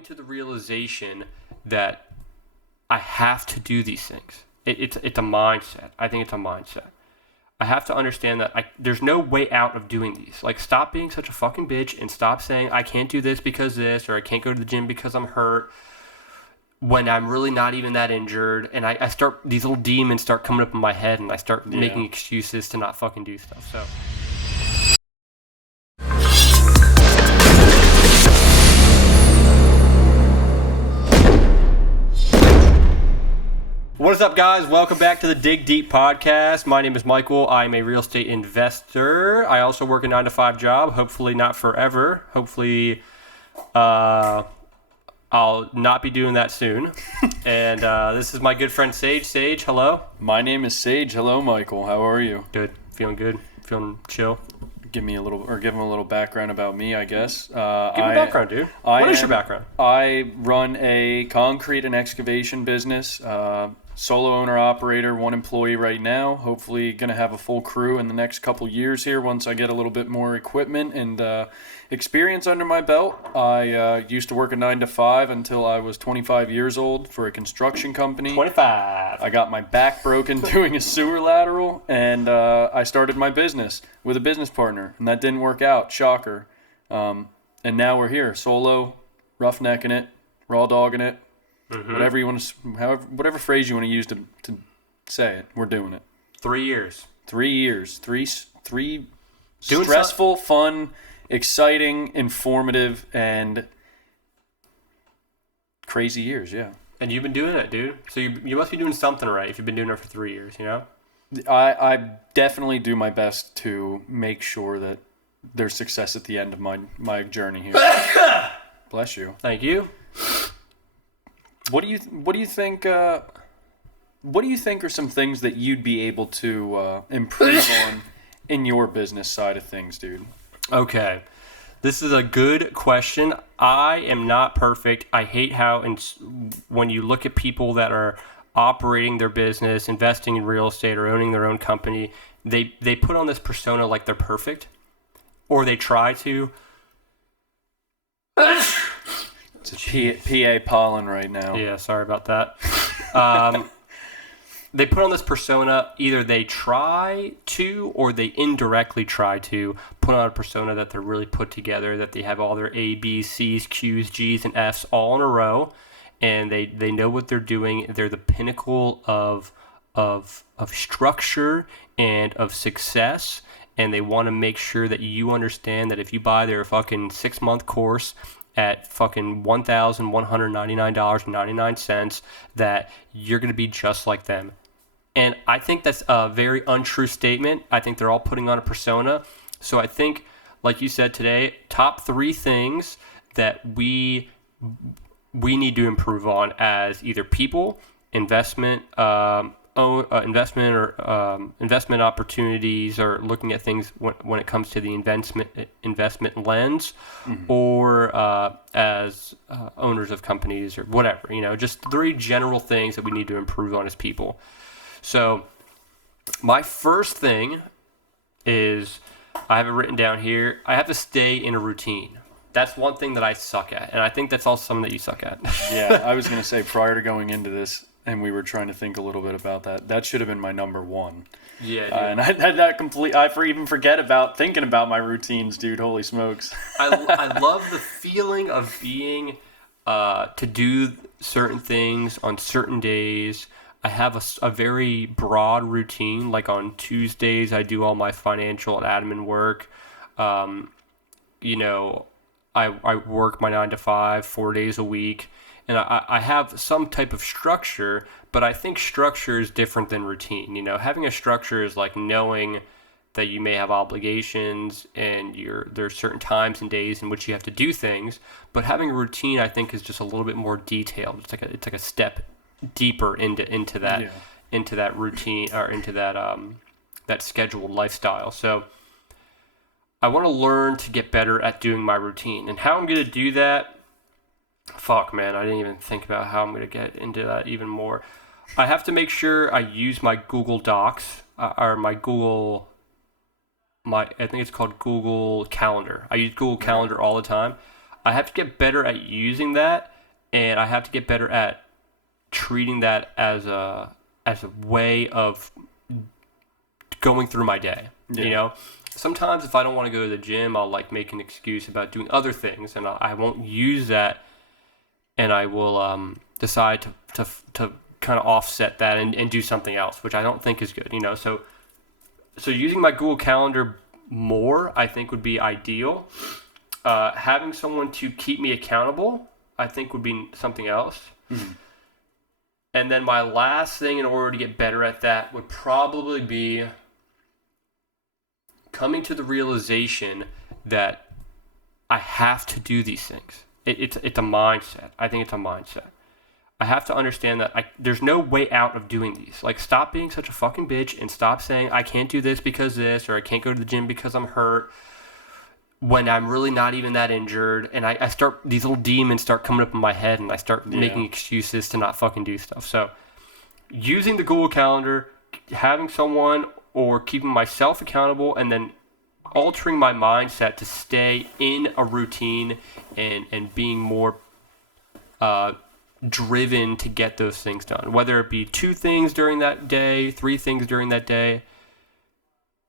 coming to the realization that I have to do these things. It's a mindset. I think it's a mindset. I have to understand that there's no way out of doing these. Like, stop being such a fucking bitch and stop saying I can't do this because this, or I can't go to the gym because I'm hurt, when I'm really not even that injured. And I start, these little demons start coming up in my head, and I start making excuses to not fucking do stuff. So what is up, guys? Welcome back to the Dig Deep podcast. My name is Michael. I'm a real estate investor. I also work a 9-to-5 job. Hopefully not forever. Hopefully I'll not be doing that soon. And this is my good friend Sage. Sage, hello. My name is Sage. Hello, Michael. How are you? Good. Feeling good. Feeling chill. Give him a little background about me, I guess. Give me a background, dude. What is your background? I run a concrete and excavation business. Solo owner operator, one employee right now. Hopefully going to have a full crew in the next couple years here once I get a little bit more equipment and experience under my belt. I used to work a 9-to-5 until I was 25 years old for a construction company. 25. I got my back broken doing a sewer lateral, and I started my business with a business partner, and that didn't work out. Shocker. And now we're here, solo, roughnecking it, raw dogging it. Mm-hmm. Whatever you want to, whatever phrase you want to use to say it, we're doing it. 3 years. 3 years. Three stressful, fun, exciting, informative, and crazy years. Yeah. And you've been doing it, dude. So you must be doing something right if you've been doing it for 3 years. You know. I definitely do my best to make sure that there's success at the end of my journey here. Bless you. Thank you. What do you think? What do you think are some things that you'd be able to improve on in your business side of things, dude? Okay, this is a good question. I am not perfect. I hate how when you look at people that are operating their business, investing in real estate, or owning their own company, they put on this persona like they're perfect, or they try to. It's a PA pollen right now. Yeah, sorry about that. They put on this persona, either they try to or they indirectly try to put on a persona that they're really put together, that they have all their A, B, C's, Q's, G's, and F's all in a row, and they know what they're doing. They're the pinnacle of structure and of success, and they want to make sure that you understand that if you buy their fucking 6-month course at fucking $1,199.99, that you're going to be just like them. And I think that's a very untrue statement. I think they're all putting on a persona. So I think, like you said today, top 3 things that we need to improve on as either people, investment opportunities, or looking at things when it comes to the investment lens, mm-hmm. or as owners of companies or whatever, just 3 general things that we need to improve on as people. So my first thing is, I have it written down here, I have to stay in a routine. That's one thing that I suck at, and I think that's also something that you suck at. Yeah, I was going to say, prior to going into this, and we were trying to think a little bit about that should have been my number 1. Yeah, dude. And I even forget about thinking about my routines, dude. Holy smokes. I love the feeling of being to do certain things on certain days. I have a very broad routine. Like on Tuesdays, I do all my financial and admin work. I work my 9-to-5, 4 days a week. And I have some type of structure, but I think structure is different than routine. Having a structure is like knowing that you may have obligations and there's certain times and days in which you have to do things. But having a routine, I think, is just a little bit more detailed. It's like a step deeper into that into that routine, or into that scheduled lifestyle. So I want to learn to get better at doing my routine, and how I'm going to do that. Fuck, man, I didn't even think about how I'm going to get into that even more. I have to make sure I use my Google Docs, or I think it's called Google Calendar. I use Google Calendar all the time. I have to get better at using that, and I have to get better at treating that as a way of going through my day. Yeah. You know, sometimes if I don't want to go to the gym, I'll like make an excuse about doing other things, and I won't use that, and I will decide to kind of offset that and do something else, which I don't think is good. You know, so using my Google Calendar more, I think would be ideal. Having someone to keep me accountable, I think would be something else. Mm-hmm. And then my last thing in order to get better at that would probably be coming to the realization that I have to do these things. It's a mindset. I think it's a mindset. I have to understand that there's no way out of doing these. Like, stop being such a fucking bitch and stop saying I can't do this because this, or I can't go to the gym because I'm hurt, when I'm really not even that injured. And I start, these little demons start coming up in my head, and I start making excuses to not fucking do stuff. So using the Google Calendar, having someone, or keeping myself accountable, and then altering my mindset to stay in a routine and being more driven to get those things done. Whether it be 2 things during that day, 3 things during that day,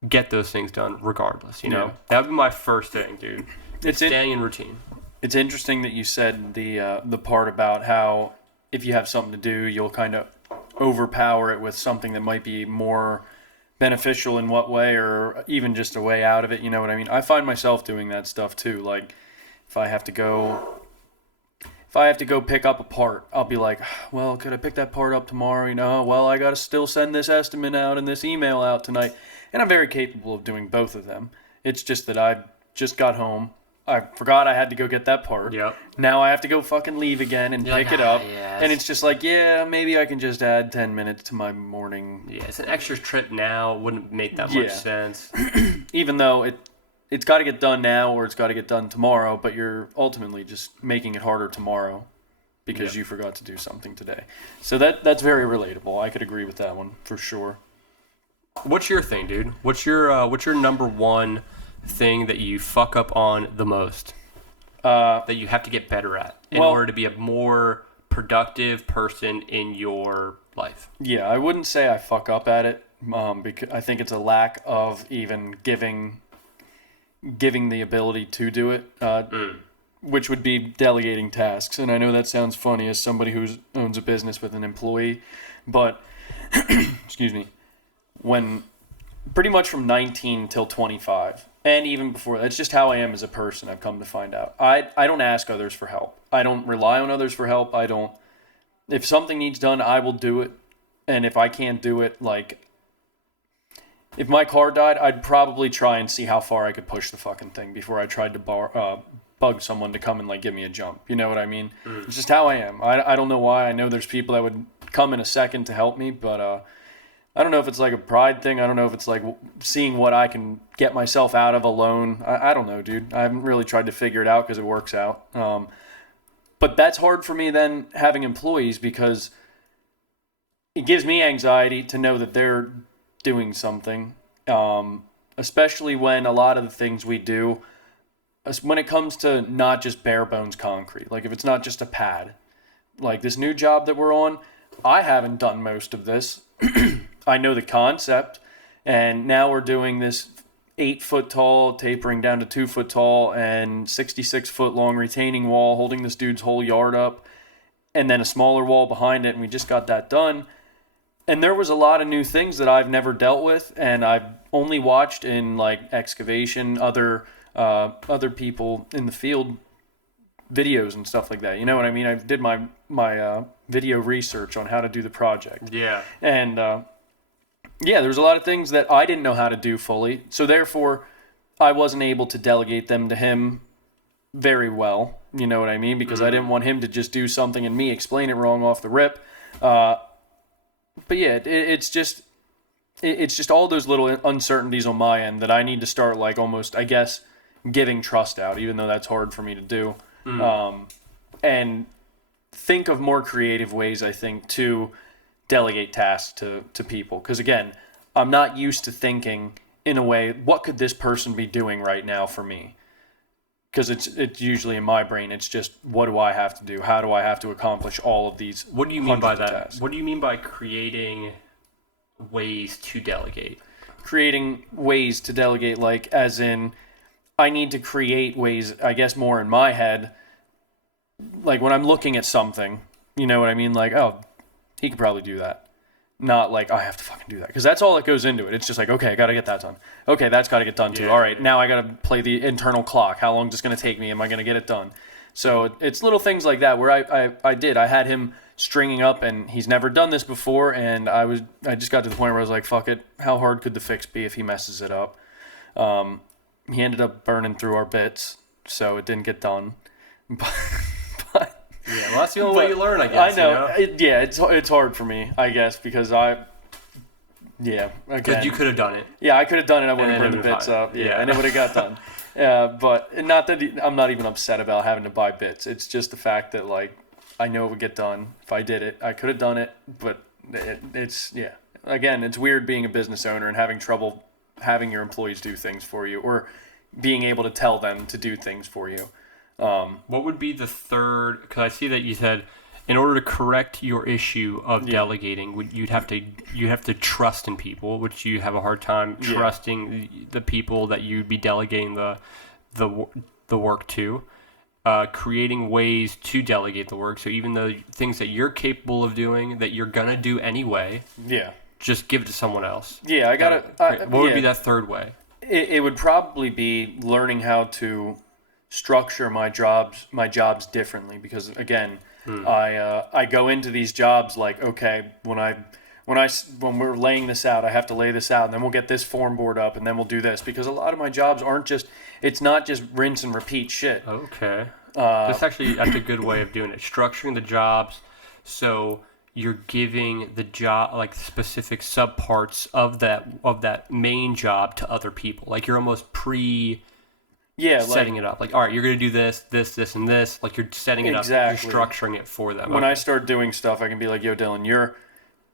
get those things done regardless, you know? Yeah. That would be my first thing, dude. It's staying in routine. It's interesting that you said the part about how if you have something to do, you'll kind of overpower it with something that might be more beneficial in what way, or even just a way out of it, you know what I mean? I find myself doing that stuff too. Like, if I have to go pick up a part, I'll be like, well, could I pick that part up tomorrow? You know, well, I got to still send this estimate out and this email out tonight. And I'm very capable of doing both of them. It's just that I just got home. I forgot I had to go get that part. Yep. Now I have to go fucking leave again and pick it up. Yes. And it's just like, yeah, maybe I can just add 10 minutes to my morning. Yeah, it's an extra trip now. Wouldn't make that much sense. Even though it's got to get done now, or it's got to get done tomorrow, but you're ultimately just making it harder tomorrow because you forgot to do something today. So that's very relatable. I could agree with that one for sure. What's your thing, dude? What's your number one thing that you fuck up on the most? That you have to get better at in order to be a more productive person in your life? Yeah, I wouldn't say I fuck up at it, because I think it's a lack of even giving the ability to do it, which would be delegating tasks. And I know that sounds funny as somebody who owns a business with an employee, but excuse me, when pretty much from 19 till 25, and even before, that's just how I am as a person, I've come to find out. I don't ask others for help. I don't rely on others for help. If something needs done, I will do it. And if I can't do it, like, if my car died, I'd probably try and see how far I could push the fucking thing before I tried to bug someone to come and, like, give me a jump. You know what I mean? It's just how I am. I don't know why. I know there's people that would come in a second to help me, but I don't know if it's like a pride thing. I don't know if it's like seeing what I can get myself out of alone. I don't know, dude. I haven't really tried to figure it out because it works out. But that's hard for me then, having employees, because it gives me anxiety to know that they're doing something, especially when a lot of the things we do, when it comes to not just bare bones concrete, like if it's not just a pad, like this new job that we're on, I haven't done most of this. I know the concept, and now we're doing this 8-foot tall, tapering down to 2-foot tall, and 66-foot long retaining wall holding this dude's whole yard up, and then a smaller wall behind it, and we just got that done. And there was a lot of new things that I've never dealt with, and I've only watched in like excavation, other people in the field videos and stuff like that. You know what I mean? I did my video research on how to do the project. Yeah. And there was a lot of things that I didn't know how to do fully. So therefore, I wasn't able to delegate them to him very well. You know what I mean? Because I didn't want him to just do something and me explain it wrong off the rip. But yeah, it's just all those little uncertainties on my end that I need to start, like, almost, I guess, giving trust out, even though that's hard for me to do. And think of more creative ways, I think, to delegate tasks to people. Because again, I'm not used to thinking in a way, what could this person be doing right now for me? because it's usually in my brain. It's just, what do I have to do? How do I have to accomplish all of these? What do you mean by hundreds of that? tasks? What do you mean by creating ways to delegate? Creating ways to delegate, like as in, I need to create ways, I guess more in my head, like when I'm looking at something, you know what I mean? Like, oh, he could probably do that. Not like, I have to fucking do that. Because that's all that goes into it. It's just like, okay, I got to get that done. Okay, that's got to get done too. Yeah. All right, now I got to play the internal clock. How long is this going to take me? Am I going to get it done? So it's little things like that where I had him stringing up, and he's never done this before, and I just got to the point where I was like, fuck it. How hard could the fix be if he messes it up? He ended up burning through our bits, so it didn't get done. But Yeah, well, that's the only way you learn, I guess. I know. It's hard for me, I guess, because Because you could have done it. Yeah, I could have done it. I would have then burned it the would've bits fine. up. Yeah, Yeah. and it would have got done. But not that I'm not even upset about having to buy bits. It's just the fact that, like, I know it would get done if I did it. I could have done it, but it's Again, it's weird being a business owner and having trouble having your employees do things for you, or being able to tell them to do things for you. What would be the third? Because I see that you said, in order to correct your issue of delegating, you'd have to trust in people, which you have a hard time trusting the people that you'd be delegating the work to. Creating ways to delegate the work. So even though things that you're capable of doing that you're gonna do anyway, just give it to someone else. Yeah, I gotta. What would be that third way? It would probably be learning how to structure my jobs differently, because again, I go into these jobs like, okay, when we're laying this out, I have to lay this out, and then we'll get this form board up, and then we'll do this, because a lot of my jobs it's not just rinse and repeat shit. Okay. That's a good way of doing it. Structuring the jobs so you're giving the job, like, specific subparts of that main job to other people. Like, you're almost setting it up. Like, all right, you're going to do this, and this. Like, you're setting it up. You're structuring it for them. When I start doing stuff, I can be like, yo, Dylan,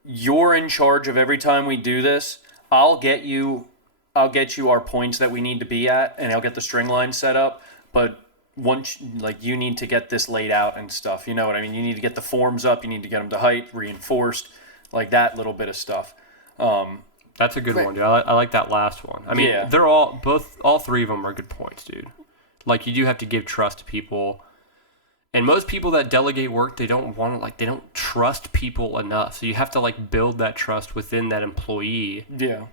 you're in charge of every time we do this. I'll get you our points that we need to be at, and I'll get the string line set up. But once, like, you need to get this laid out and stuff. You know what I mean? You need to get the forms up. You need to get them to height, reinforced, like that little bit of stuff. That's a good one, dude. I like that last one. I mean, they're all three of them are good points, dude. Like, you do have to give trust to people. And most people that delegate work, they don't trust people enough. So you have to, like, build that trust within that employee. Yeah.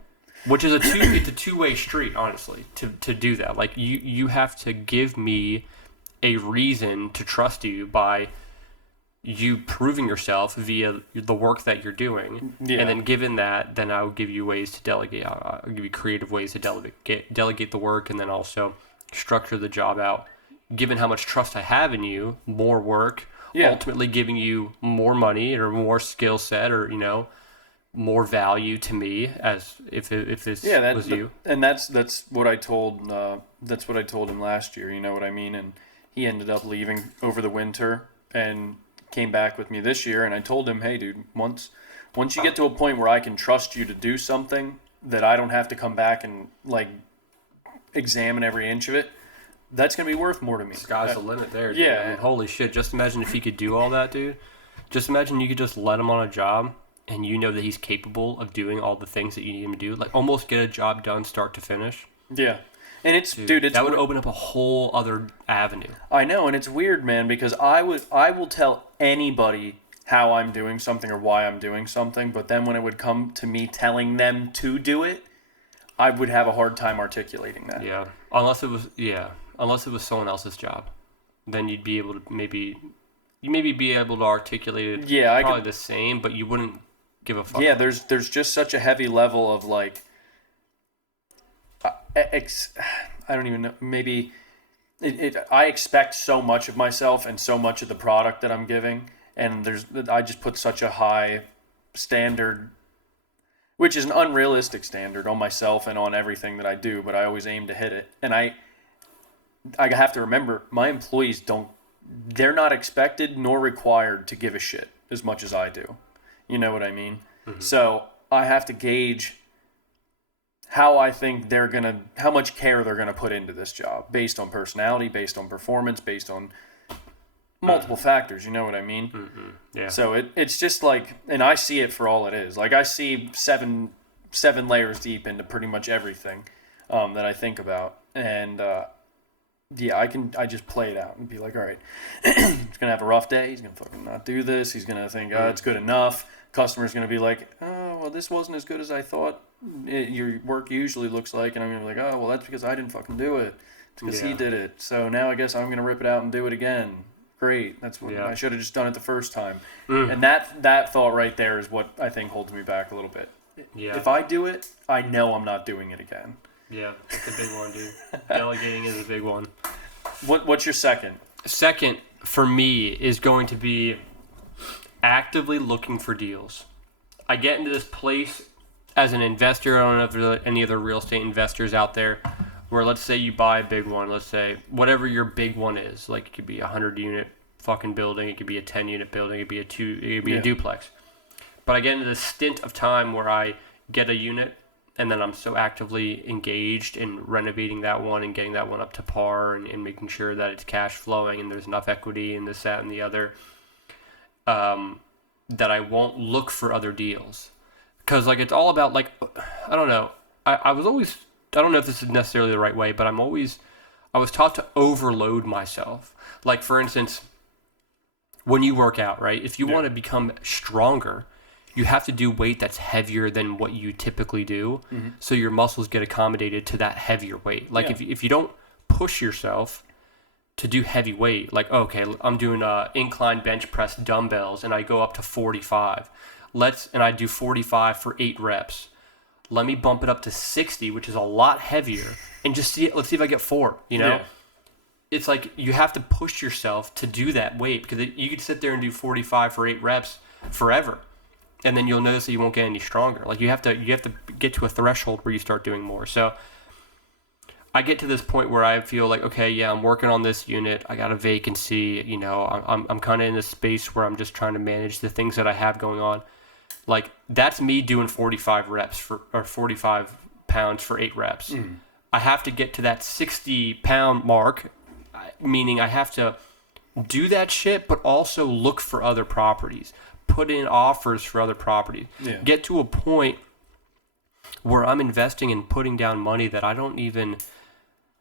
Which is it's a two-way street, honestly, to do that. Like, you have to give me a reason to trust you by you proving yourself via the work that you're doing. Yeah. And then given that, then I'll give you ways to delegate. I'll give you creative ways to delegate the work, and then also structure the job out. Given how much trust I have in you, more work, ultimately giving you more money or more skill set, or, you know, more value to me, as if this was you. And that's what I told him last year. You know what I mean? And he ended up leaving over the winter and came back with me this year. And I told him, hey, dude, once you get to a point where I can trust you to do something that I don't have to come back and, like, examine every inch of it, that's gonna be worth more to me. Sky's the limit there, dude. Yeah. I mean, holy shit, just imagine if he could do all that, dude. Just imagine you could just let him on a job, and you know that he's capable of doing all the things that you need him to do. Like, almost get a job done start to finish. Yeah. And it's that would open up a whole other avenue. I know, and it's weird, man, because I will tell anybody how I'm doing something or why I'm doing something, but then when it would come to me telling them to do it, I would have a hard time articulating that. Yeah. Unless it was someone else's job. Then you'd be able to maybe be able to articulate it probably the same, but you wouldn't give a fuck. Yeah, there's just such a heavy level of, like, I don't even know, maybe I expect so much of myself and so much of the product that I'm giving, and I just put such a high standard, which is an unrealistic standard, on myself and on everything that I do, but I always aim to hit it. And I have to remember, my employees they're not expected nor required to give a shit as much as I do. You know what I mean? Mm-hmm. So I have to gauge how I think how much care they're gonna put into this job based on personality, based on performance, based on multiple factors. You know what I mean? Mm-hmm. Yeah. So it's just like, and I see it for all it is. Like I see seven layers deep into pretty much everything that I think about, and yeah, I just play it out and be like, all right, he's gonna have a rough day. He's gonna fucking not do this. He's gonna think, it's good enough. Customer's gonna be like, oh, well, this wasn't as good as I thought your work usually looks like, and I'm gonna be like, oh, well, that's because I didn't fucking do it. It's because he did it. So now I guess I'm gonna rip it out and do it again. Great. That's what I should have just done it the first time. And that thought right there is what I think holds me back a little bit. Yeah. If I do it, I know I'm not doing it again. Yeah, it's a big one, dude. Delegating is a big one. What's your second? Second, for me, is going to be actively looking for deals. I get into this place as an investor. I don't know if there are any other real estate investors out there where, let's say you buy a big one. Let's say whatever your big one is. Like, it could be a 100-unit fucking building. It could be a 10-unit building. It could be a duplex. But I get into this stint of time where I get a unit, and then I'm so actively engaged in renovating that one and getting that one up to par and making sure that it's cash flowing and there's enough equity and this, that, and the other, that I won't look for other deals. Because, like, it's all about, like, I don't know. I was always, I don't know if this is necessarily the right way, but I was taught to overload myself. Like, for instance, when you work out, right? If you want to become stronger, you have to do weight that's heavier than what you typically do, so your muscles get accommodated to that heavier weight. Like, if you don't push yourself to do heavy weight, like, okay, I'm doing incline bench press dumbbells, and I go up to 45. And I do 45 for 8 reps. Let me bump it up to 60, which is a lot heavier, and let's see if I get 4, you know? Yeah. It's like you have to push yourself to do that weight, because you could sit there and do 45 for 8 reps forever. And then you'll notice that you won't get any stronger. Like, you have to get to a threshold where you start doing more. So I get to this point where I feel like, okay, yeah, I'm working on this unit. I got a vacancy. You know, I'm kind of in this space where I'm just trying to manage the things that I have going on. Like, that's me doing 45 reps or 45 pounds for 8 reps. I have to get to that 60-pound mark, meaning I have to do that shit, but also look for other properties. Put in offers for other properties. Yeah. Get to a point where I'm investing and putting down money that I don't even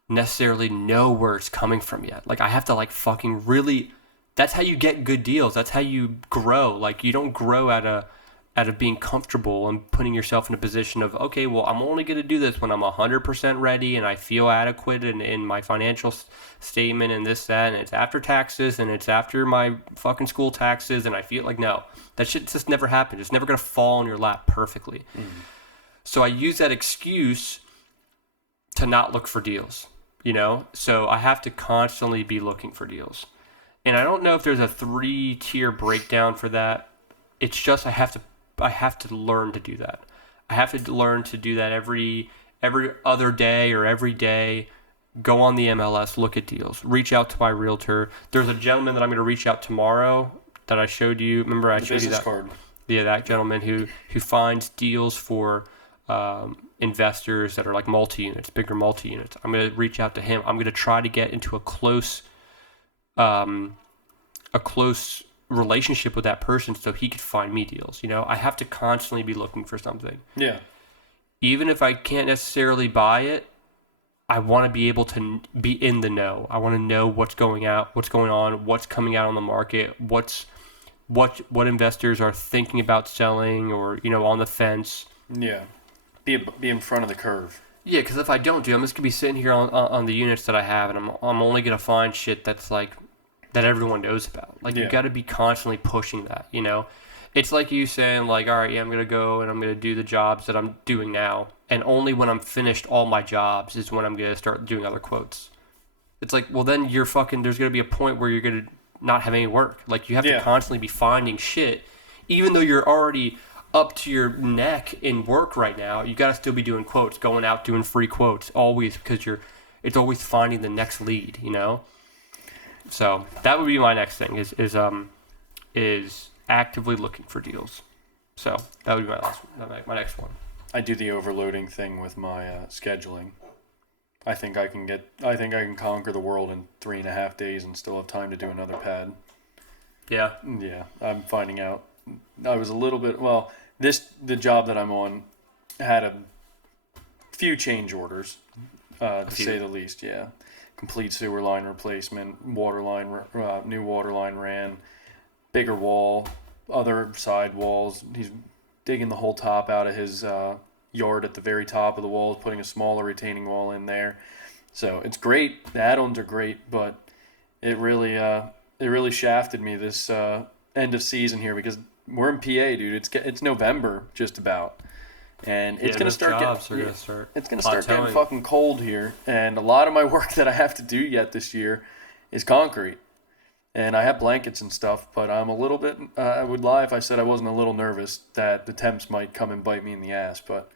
necessarily know where it's coming from yet. Like, I have to, like, fucking really... That's how you get good deals. That's how you grow. Like, you don't grow out of being comfortable and putting yourself in a position of, okay, well, I'm only going to do this when I'm 100% ready and I feel adequate in my financial statement and this, that, and it's after taxes and it's after my fucking school taxes, and I feel like, no, that shit just never happened. It's never going to fall in your lap perfectly. So I use that excuse to not look for deals, you know? So I have to constantly be looking for deals. And I don't know if there's a 3-tier breakdown for that. It's just I have to learn to do that. I have to learn to do that every other day or every day. Go on the MLS, look at deals. Reach out to my realtor. There's a gentleman that I'm going to reach out tomorrow that I showed you. Remember I showed you that card? Yeah, that gentleman who finds deals for investors that are like multi-units, bigger multi-units. I'm going to reach out to him. I'm going to try to get into a close relationship with that person so he could find me deals. You know, I have to constantly be looking for something. Yeah. Even if I can't necessarily buy it, I want to be able to be in the know. I want to know what's going on, what's coming out on the market, what investors are thinking about selling or, you know, on the fence. Yeah. Be in front of the curve. Yeah, because if I don't do, I'm just gonna be sitting here on the units that I have, and I'm only gonna find shit that's like that everyone knows about. Like, you got to be constantly pushing that, you know? It's like you saying, like, all right, yeah, I'm going to go and I'm going to do the jobs that I'm doing now. And only when I'm finished all my jobs is when I'm going to start doing other quotes. It's like, well, then there's going to be a point where you're going to not have any work. Like, you have to constantly be finding shit. Even though you're already up to your neck in work right now, you got to still be doing quotes, going out doing free quotes always, because it's always finding the next lead, you know? So that would be my next thing is actively looking for deals. So that would be my next one. I do the overloading thing with my scheduling. I think I can conquer the world in 3.5 days and still have time to do another pad. Yeah. Yeah, I'm finding out. I was a little bit, well, the job that I'm on had a few change orders, to say the least, yeah. Complete sewer line replacement, water line, new water line ran, bigger wall, other side walls. He's digging the whole top out of his yard at the very top of the walls, putting a smaller retaining wall in there. So it's great. The add-ons are great, but it really shafted me this end of season here because we're in PA, dude. It's November just about, and it's gonna start getting fucking cold here. And a lot of my work that I have to do yet this year is concrete. And I have blankets and stuff, but I'm a little bit, I would lie if I said I wasn't a little nervous that the temps might come and bite me in the ass, but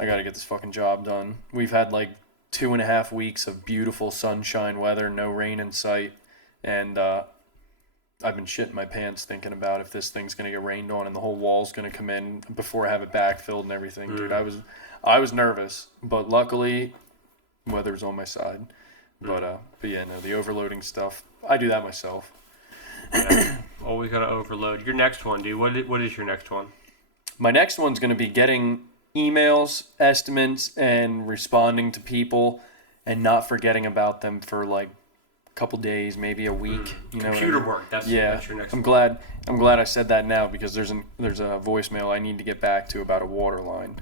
I gotta get this fucking job done. We've had like 2.5 weeks of beautiful sunshine weather, no rain in sight, and I've been shitting my pants thinking about if this thing's gonna get rained on and the whole wall's gonna come in before I have it backfilled and everything. Dude, I was nervous, but luckily, weather's on my side. But yeah, no, the overloading stuff, I do that myself. Yeah, always gotta overload. Your next one, dude. What is your next one? My next one's gonna be getting emails, estimates, and responding to people, and not forgetting about them for like a couple days, maybe a week. You know, computer work. That's your next I'm one. glad I said that now because there's a voicemail I need to get back to about a water line.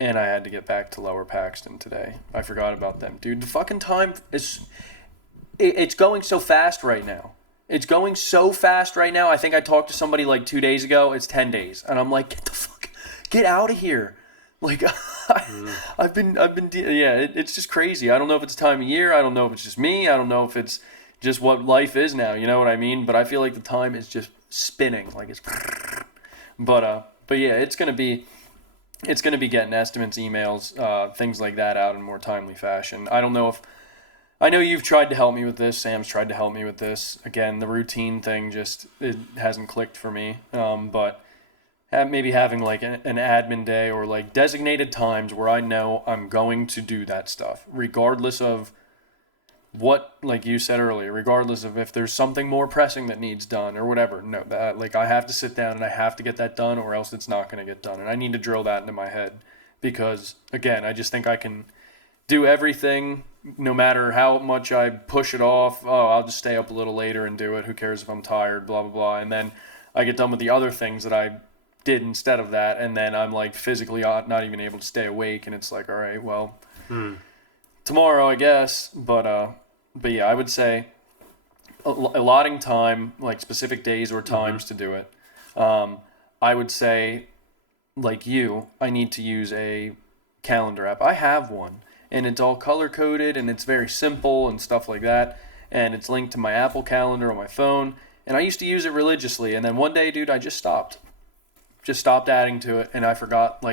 And I had to get back to Lower Paxton today. I forgot about them. Dude, the fucking time is... It's going so fast right now. It's going so fast right now. I think I talked to somebody like 2 days ago. It's 10 days. And I'm like, get out of here. Like, it's just crazy. I don't know if it's time of year. I don't know if it's just me. I don't know if it's just what life is now. You know what I mean? But I feel like the time is just spinning. Like it's... But yeah, it's going to be getting estimates, emails, things like that out in more timely fashion. I know you've tried to help me with this. Sam's tried to help me with this. Again, the routine thing it hasn't clicked for me. But maybe having like an admin day or like designated times where I know I'm going to do that stuff, regardless of what, like you said earlier, regardless of if there's something more pressing that needs done or whatever. No, like I have to sit down and I have to get that done or else it's not going to get done. And I need to drill that into my head because, again, I just think I can do everything no matter how much I push it off. Oh, I'll just stay up a little later and do it. Who cares if I'm tired, blah, blah, blah. And then I get done with the other things that I did instead of that. And then I'm like physically not even able to stay awake. And it's like, all right, well... tomorrow, I guess, but yeah, I would say allotting time, like specific days or times to do it. I would say, like you, I need to use a calendar app. I have one, and it's all color-coded, and it's very simple and stuff like that, and it's linked to my Apple Calendar on my phone, and I used to use it religiously, and then one day, dude, I just stopped adding to it, and I forgot,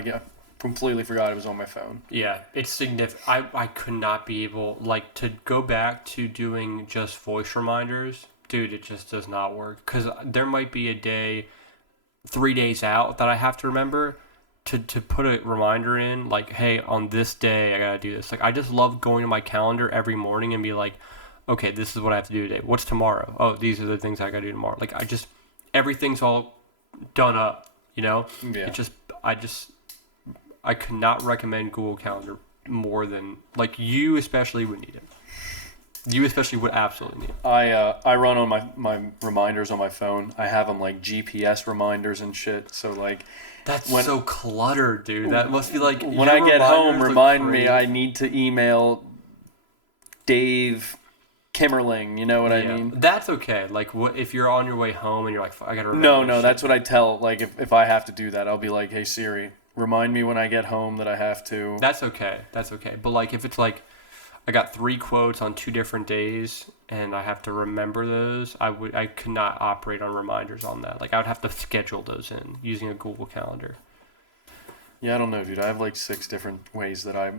completely forgot it was on my phone. Yeah, it's significant. I could not be able, to go back to doing just voice reminders. Dude, it just does not work. Because there might be a day, 3 days out, that I have to remember to put a reminder in. Like, hey, on this day, I got to do this. Like, I just love going to my calendar every morning and be like, okay, this is what I have to do today. What's tomorrow? Oh, these are the things I got to do tomorrow. Like, everything's all done up, you know? Yeah. I could not recommend Google Calendar more than, you especially would need it. You especially would absolutely need it. I run on my reminders on my phone. I have them like GPS reminders and shit. So that's so cluttered, dude. That must be like when I get home, remind me I need to email Dave Kimmerling. You know what I mean? That's okay. What if you're on your way home and you're like, I gotta remember. No, that's what I tell. If I have to do that, I'll be like, hey Siri, remind me when I get home that I have to. That's okay. But if it's I got 3 quotes on 2 different days and I have to remember those, I could not operate on reminders on that. I would have to schedule those in using a Google Calendar. Yeah, I don't know, dude. I have 6 different ways that I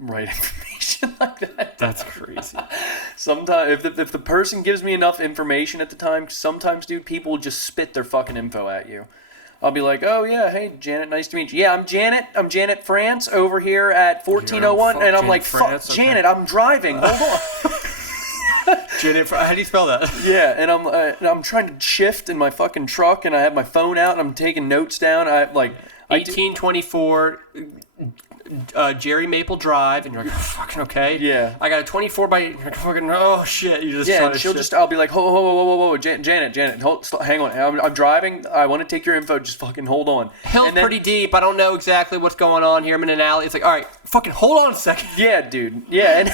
write information like that. That's crazy. Sometimes, if the person gives me enough information at the time, sometimes, dude, people will just spit their fucking info at you. I'll be like, oh yeah, hey Janet, nice to meet you. Yeah, I'm Janet. I'm Janet France over here at 1401, and I'm like, fuck, Janet, I'm driving. Hold on. Janet, how do you spell that? Yeah, and I'm trying to shift in my fucking truck, and I have my phone out, and I'm taking notes down. 1824 Jerry Maple Drive, and you're like, oh, fucking okay. Yeah. I got a 24 by, you're like, fucking, oh shit. You just and I'll be like, whoa, Janet, hang on, I'm driving. I want to take your info. Just fucking hold on. Hill's pretty deep. I don't know exactly what's going on here. I'm in an alley. It's like, all right, fucking hold on a second. Yeah, dude. Yeah,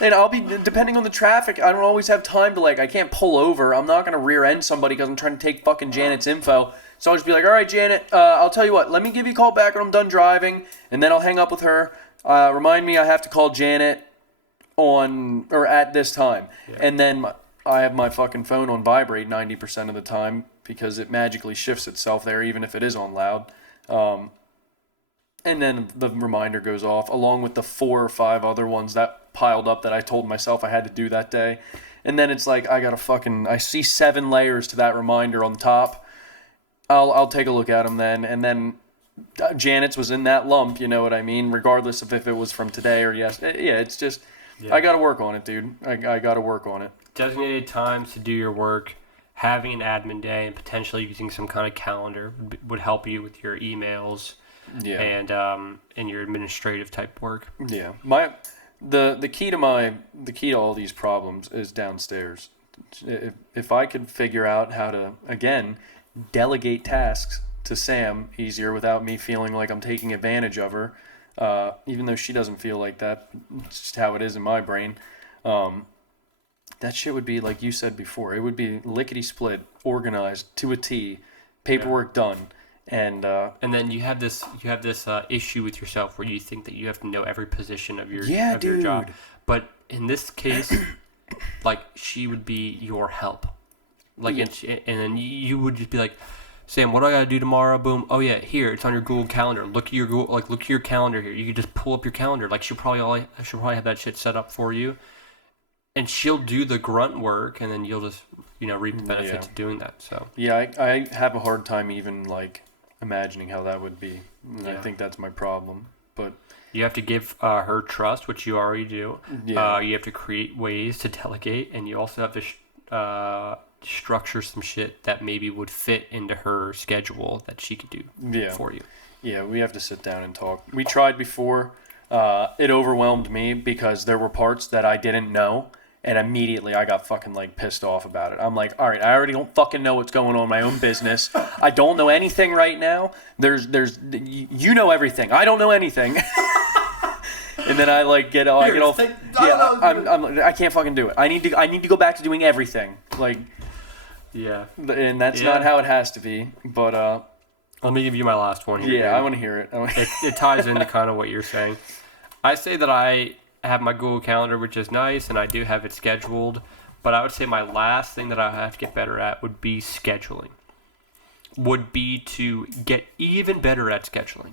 and I'll be, depending on the traffic, I don't always have time to, like, I can't pull over. I'm not going to rear end somebody because I'm trying to take fucking Janet's info. So I'll just be like, all right, Janet, I'll tell you what, let me give you a call back when I'm done driving, and then I'll hang up with her. Remind me I have to call Janet at this time. Yeah. And then I have my fucking phone on vibrate 90% of the time because it magically shifts itself there, even if it is on loud. And then the reminder goes off, along with the 4 or 5 other ones that piled up that I told myself I had to do that day. And then it's like, I see 7 layers to that reminder on top. I'll take a look at them then, and then Janet's was in that lump, you know what I mean, regardless of if it was from today or yesterday. Yeah, it's just, I got to work on it, dude. I got to work on it. Designated times to do your work, having an admin day, and potentially using some kind of calendar would help you with your emails and your administrative type work. Yeah, the key to all these problems is downstairs. If I could figure out how to, again, delegate tasks to Sam easier without me feeling like I'm taking advantage of her, even though she doesn't feel like that. It's just how it is in my brain. That shit would be, like you said before, it would be lickety-split, organized to a T, paperwork done. And then you have this issue with yourself where you think that you have to know every position of your dude. job. But in this case, like, she would be your help. Like, and then you would just be like, Sam, what do I gotta do tomorrow? Boom. Oh yeah, here, it's on your Google Calendar. Look at your calendar here. You can just pull up your calendar. Like, she'll probably have that shit set up for you, and she'll do the grunt work, and then you'll just reap the benefits of doing that. So I have a hard time even like imagining how that would be. I think that's my problem. But you have to give her trust, which you already do. Yeah. You have to create ways to delegate, and you also have to structure some shit that maybe would fit into her schedule that she could do for you. Yeah, we have to sit down and talk. We tried before. It overwhelmed me because there were parts that I didn't know, and immediately I got fucking like pissed off about it. I'm like, all right, I already don't fucking know what's going on in my own business. I don't know anything right now. You know everything. I don't know anything. And then I can't fucking do it. I need to go back to doing everything. Like, yeah. And that's not how it has to be. But let me give you my last one here. Yeah, I want to hear it. It ties into kind of what you're saying. I say that I have my Google Calendar, which is nice, and I do have it scheduled. But I would say my last thing that I have to get better at would be scheduling. Would be to get even better at scheduling.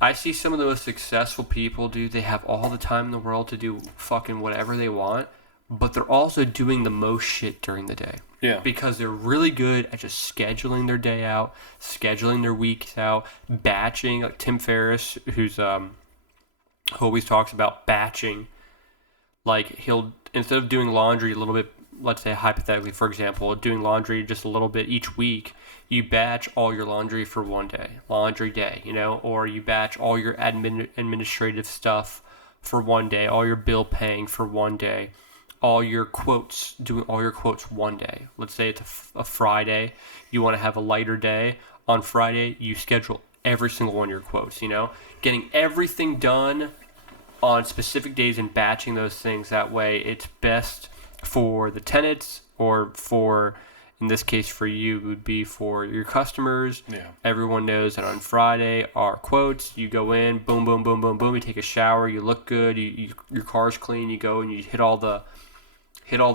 I see some of the most successful people, dude, they have all the time in the world to do fucking whatever they want, but they're also doing the most shit during the day. Yeah. Because they're really good at just scheduling their day out, scheduling their weeks out, batching. Like Tim Ferriss, who always talks about batching. Like, he'll, instead of doing laundry a little bit, let's say hypothetically, for example, doing laundry just a little bit each week, you batch all your laundry for one day, laundry day, or you batch all your administrative stuff for one day, all your bill paying for one day, doing all your quotes one day. Let's say it's a Friday, you want to have a lighter day. On Friday, you schedule every single one of your quotes, getting everything done on specific days and batching those things. That way it's best for the tenants, or for, in this case for you, would be for your customers. Yeah. Everyone knows that on Friday are quotes. You go in, boom, boom, boom, boom, boom. You take a shower. You look good. Your car's clean. You go and you hit all the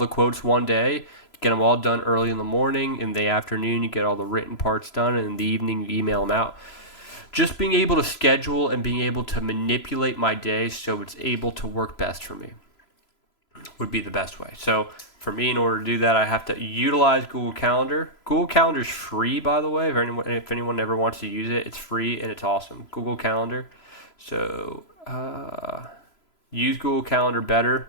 quotes one day. Get them all done early in the morning. In the afternoon, you get all the written parts done, and in the evening, you email them out. Just being able to schedule and being able to manipulate my day so it's able to work best for me would be the best way. So For me, in order to do that, I have to utilize Google Calendar. Google Calendar is free, by the way. If anyone ever wants to use it, it's free and it's awesome. Google Calendar. So use Google Calendar better.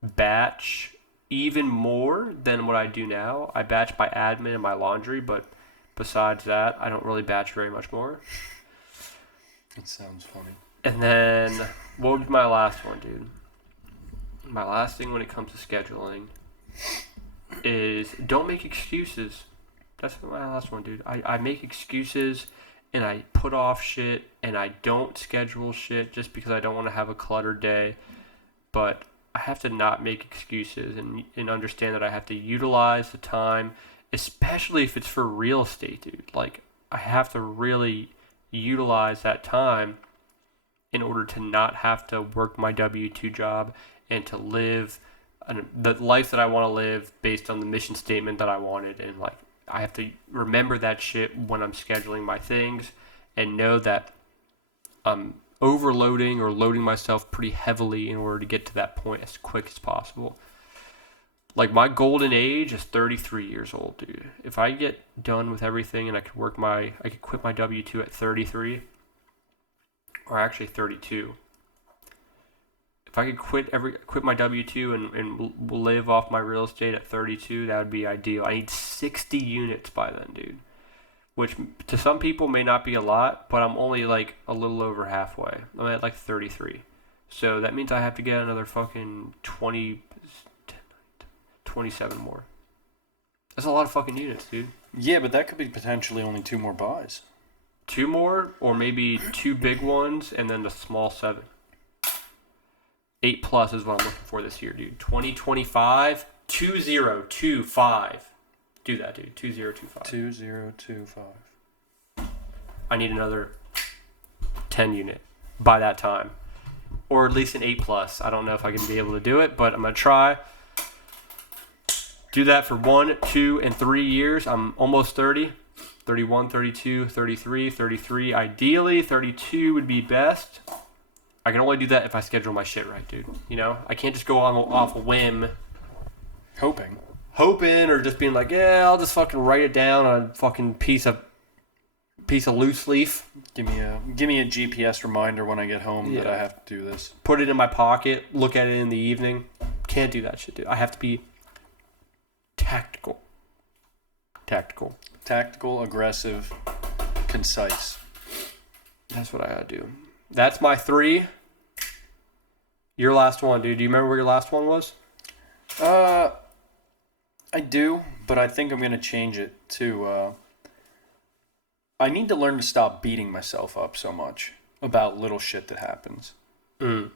Batch even more than what I do now. I batch my admin and my laundry, but besides that, I don't really batch very much more. That sounds funny. And then, what would be my last one, dude? My last thing when it comes to scheduling is don't make excuses. That's my last one, dude. I make excuses and I put off shit and I don't schedule shit just because I don't want to have a cluttered day. But I have to not make excuses and understand that I have to utilize the time, especially if it's for real estate, dude. Like, I have to really utilize that time in order to not have to work my W-2 job and to live the life that I want to live based on the mission statement that I wanted. And like, I have to remember that shit when I'm scheduling my things and know that I'm overloading or loading myself pretty heavily in order to get to that point as quick as possible. Like, my golden age is 33 years old, dude. If I get done with everything and I could quit my W-2 at 33, or actually 32. If I could quit my W-2 and live off my real estate at 32, that would be ideal. I need 60 units by then, dude. Which to some people may not be a lot, but I'm only like a little over halfway. I'm at like 33. So that means I have to get another fucking 27 more. That's a lot of fucking units, dude. Yeah, but that could be potentially only 2 more buys. 2 more, or maybe 2 big ones, and then the small 7. 8 plus is what I'm looking for this year, dude. 2025, 2025. Do that, dude. 2025. 2025. I need another 10 unit by that time, or at least an 8 plus. I don't know if I can be able to do it, but I'm gonna try. Do that for 1, 2, and 3 years. I'm almost 30. 31, 32, 33, 33. Ideally, 32 would be best. I can only do that if I schedule my shit right, dude. You know? I can't just go on off a whim. Hoping Or just being like, yeah, I'll just fucking write it down on a fucking piece of loose leaf. Give me a GPS reminder when I get home that I have to do this. Put it in my pocket. Look at it in the evening. Can't do that shit, dude. I have to be tactical. Tactical, aggressive, concise. That's what I gotta do. That's my 3. Your last one, dude. Do you remember what your last one was? I do, but I think I'm going to change it to, I need to learn to stop beating myself up so much about little shit that happens. Let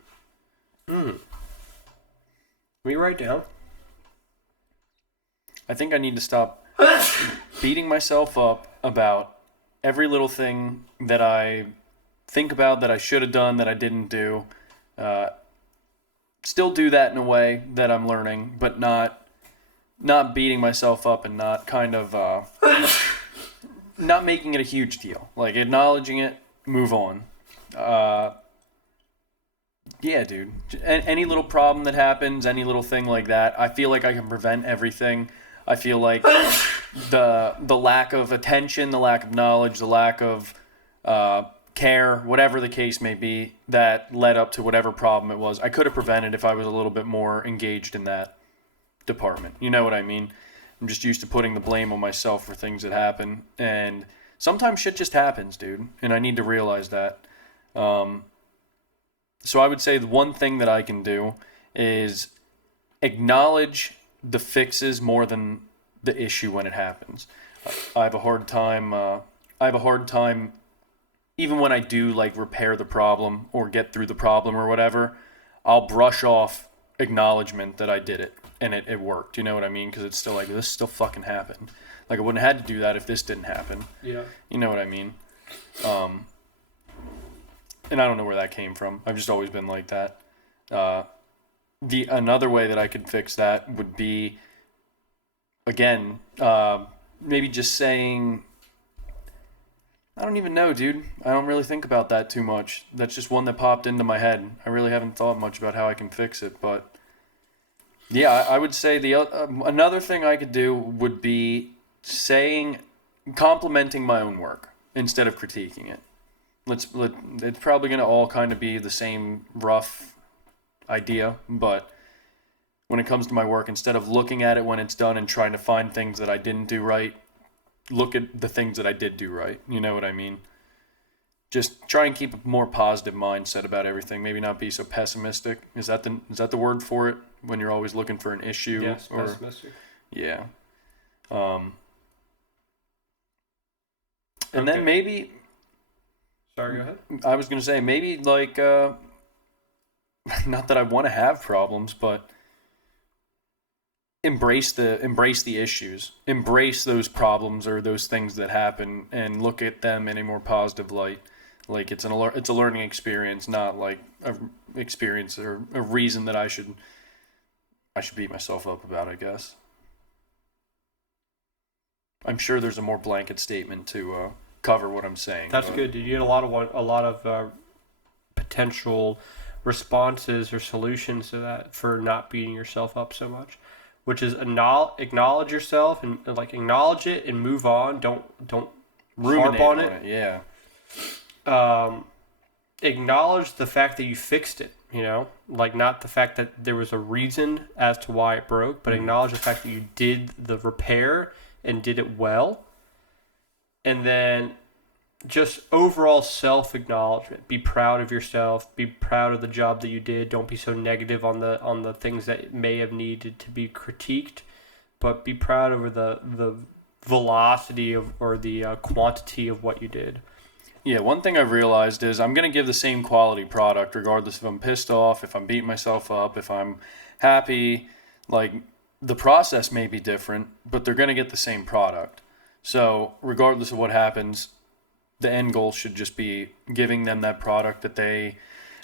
me write down. I think I need to stop beating myself up about every little thing that I think about that I should have done that I didn't do. Still do that in a way that I'm learning, but not beating myself up and not kind of not making it a huge deal. Like, acknowledging it, move on. Yeah, dude. Any little problem that happens, any little thing like that, I feel like I can prevent everything. I feel like the lack of attention, the lack of knowledge, the lack of care, whatever the case may be, that led up to whatever problem it was, I could have prevented if I was a little bit more engaged in that department. You know what I mean? I'm just used to putting the blame on myself for things that happen, and sometimes shit just happens, dude, and I need to realize that. So I would say the one thing that I can do is acknowledge the fixes more than the issue when it happens. I have a hard time even when I do like repair the problem or get through the problem or whatever, I'll brush off acknowledgement that I did it and it worked. You know what I mean? Because it's still like, this still fucking happened. Like, I wouldn't have had to do that if this didn't happen. Yeah. You know what I mean? And I don't know where that came from. I've just always been like that. Another way that I could fix that would be, again, maybe just saying, I don't even know, dude. I don't really think about that too much. That's just one that popped into my head. I really haven't thought much about how I can fix it, but Yeah, I would say another thing I could do would be complimenting my own work instead of critiquing it. It's probably going to all kind of be the same rough idea, but when it comes to my work, instead of looking at it when it's done and trying to find things that I didn't do right, look at the things that I did do right. You know what I mean? Just try and keep a more positive mindset about everything. Maybe not be so pessimistic. Is that the word for it? When you're always looking for an issue? Yes, pessimistic. Yeah. And then maybe... Sorry, go ahead. I was going to say, maybe like... not that I want to have problems, but... Embrace the issues. Embrace those problems or those things that happen and look at them in a more positive light. Like it's a learning experience, not like a experience or a reason that I should beat myself up about, I guess. I'm sure there's a more blanket statement to cover what I'm saying. That's good, dude. You had a lot of potential responses or solutions to that for not beating yourself up so much, which is acknowledge yourself and like acknowledge it and move on. Don't ruminate harp on it. Yeah. Acknowledge the fact that you fixed it, you know, like not the fact that there was a reason as to why it broke, but acknowledge the fact that you did the repair and did it well. And then just overall self-acknowledgement. Be proud of yourself. Be proud of the job that you did. Don't be so negative on the things that may have needed to be critiqued, but be proud over the velocity of or the quantity of what you did. Yeah, one thing I've realized is I'm going to give the same quality product regardless if I'm pissed off, if I'm beating myself up, if I'm happy. Like, the process may be different, but they're going to get the same product. So regardless of what happens, the end goal should just be giving them that product that they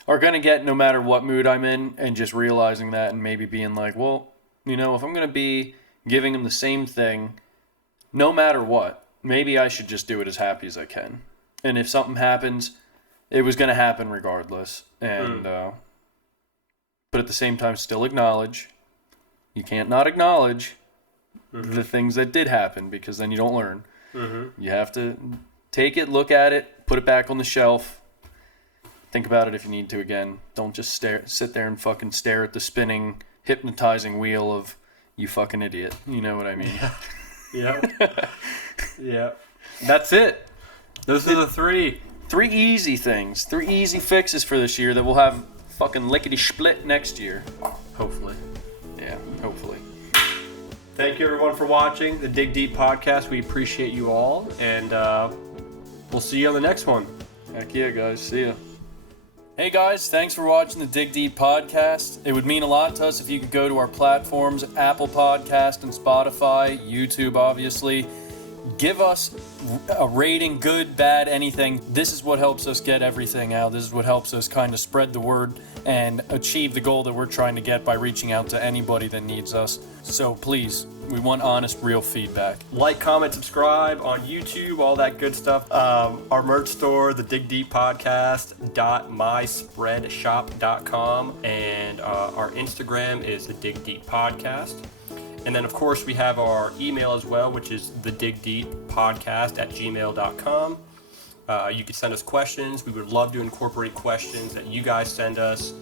are going to get no matter what mood I'm in, and just realizing that and maybe being like, well, you know, if I'm going to be giving them the same thing no matter what, maybe I should just do it as happy as I can. And if something happens, it was going to happen regardless. And but at the same time, still acknowledge. You can't not acknowledge the things that did happen, because then you don't learn. You have to take it, look at it, put it back on the shelf. Think about it if you need to again. Don't just sit there and fucking stare at the spinning, hypnotizing wheel of you fucking idiot. You know what I mean? Yeah. Yeah. That's it. Those are the three easy things, 3 easy fixes for this year that we'll have fucking lickety-split next year. Hopefully. Yeah, hopefully. Thank you everyone for watching the Dig Deep podcast. We appreciate you all, and we'll see you on the next one. Heck yeah, guys. See ya. Hey guys, thanks for watching the Dig Deep podcast. It would mean a lot to us if you could go to our platforms, Apple Podcast and Spotify, YouTube obviously. Give us a rating, good, bad, anything. This is what helps us get everything out. This is what helps us kind of spread the word and achieve the goal that we're trying to get by reaching out to anybody that needs us. So please, we want honest, real feedback. Like, comment, subscribe on YouTube, all that good stuff. Our merch store, the Dig Deep Podcast.myspreadshop.com, and our Instagram is the Dig Deep Podcast. And then, of course, we have our email as well, which is thedigdeeppodcast@gmail.com. You can send us questions. We would love to incorporate questions that you guys send us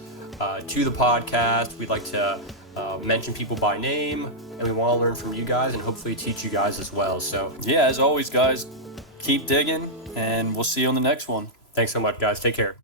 to the podcast. We'd like to mention people by name, and we want to learn from you guys and hopefully teach you guys as well. So, yeah, as always, guys, keep digging, and we'll see you on the next one. Thanks so much, guys. Take care.